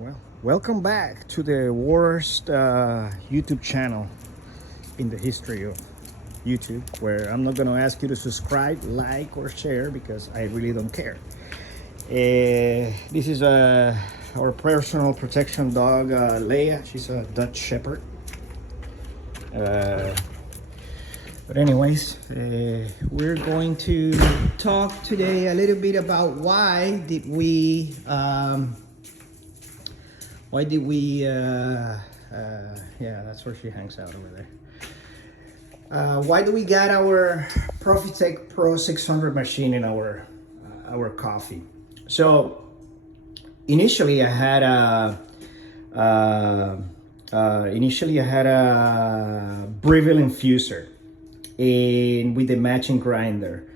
Well, welcome back to the worst YouTube channel in the history of YouTube, where I'm not going to ask you to subscribe, like, or share because I really don't care. This is our personal protection dog, Leia. She's a Dutch Shepherd. But anyways, we're going to talk today a little bit about why did we yeah, that's where she hangs out over there. Why do we got our Profitec Pro 600 machine in our coffee? So initially I had a Breeville Infuser and with the matching grinder.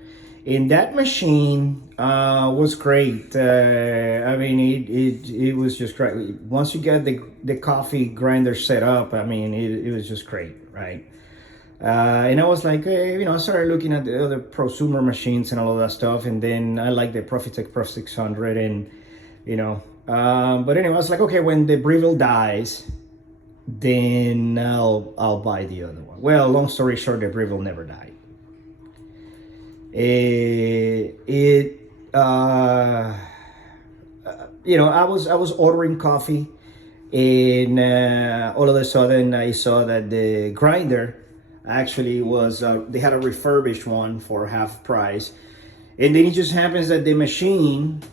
And that machine was great. I mean, it was just great. Once you get the coffee grinder set up, I mean, it was just great, right? And I was like, I started looking at the other prosumer machines and all of that stuff. And then I like the Profitec Pro 600 and, but anyway, I was like, okay, when the Breeville dies, then I'll buy the other one. Well, long story short, the Breeville never died. I was ordering coffee, and all of a sudden I saw that the grinder actually was they had a refurbished one for half price, and then it just happens that they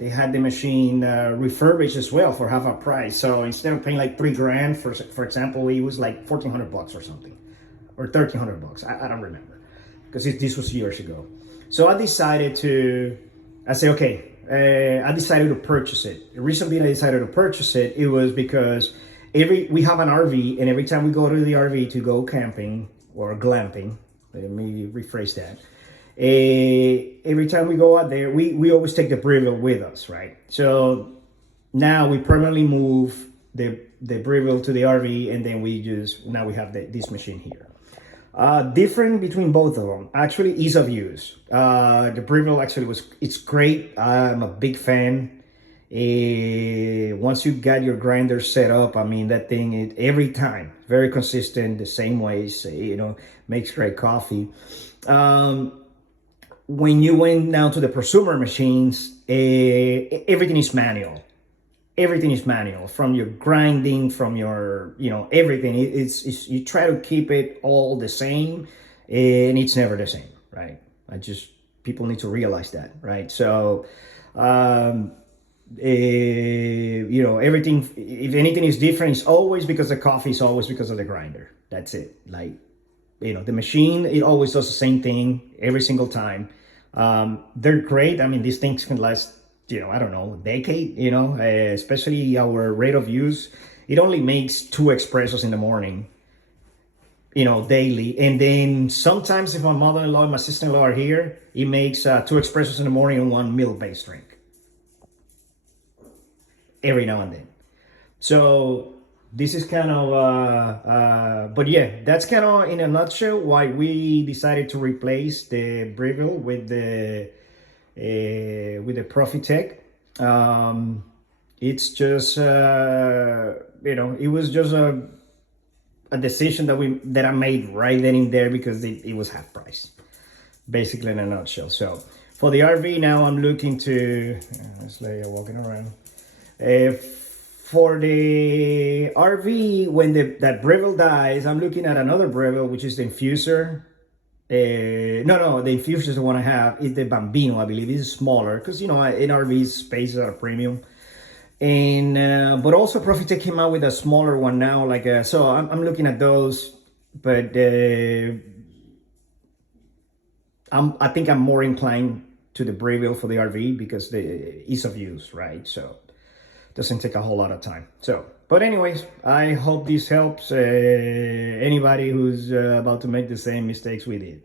had the machine refurbished as well for half a price. So instead of paying like $3,000 for example, it was like $1,400 or something, or $1,300. I don't remember, because this was years ago. So I decided to purchase it. The reason being I decided to purchase it, it was because we have an RV, and every time we go to the RV to go camping or glamping, let me rephrase that. Every time we go out there, we always take the Breeville with us, right? So now we permanently move the Breeville to the RV, and then now we have this machine here. Different between both of them, actually, ease of use. The Breeville actually it's great. I'm a big fan. Once you got your grinder set up, I mean, that thing, every time, very consistent, the same ways, makes great coffee. When you went down to the prosumer machines, everything is manual. Everything is manual, from your grinding, from your, everything. It's you try to keep it all the same, and it's never the same, right? People need to realize that, right? So, everything, if anything is different, it's always because the coffee, is always because of the grinder. That's it. Like, the machine, it always does the same thing every single time. They're great. I mean, these things can last, I don't know, a decade, especially our rate of use. It only makes 2 espressos in the morning, daily. And then sometimes if my mother-in-law and my sister-in-law are here, it makes 2 espressos in the morning and 1 milk-based drink. Every now and then. So this is kind of, but yeah, that's kind of in a nutshell why we decided to replace the Breeville with the Profitec. It's just it was just a decision that I made right then and there, because it was half price, basically, in a nutshell. So for the RV now, I'm looking to let's Leia walking around. For the RV, when that Breeville dies, I'm looking at another Breeville, which is the Infuser. The Infuser is the one I have. It's the Bambino, I believe. It's smaller because, in RVs, spaces are a premium. And but also Profitec came out with a smaller one now. So I'm looking at those, but I think I'm more inclined to the Breeville for the RV because the ease of use, right? So doesn't take a whole lot of time. So, but anyways, I hope this helps anybody who's about to make the same mistakes we did.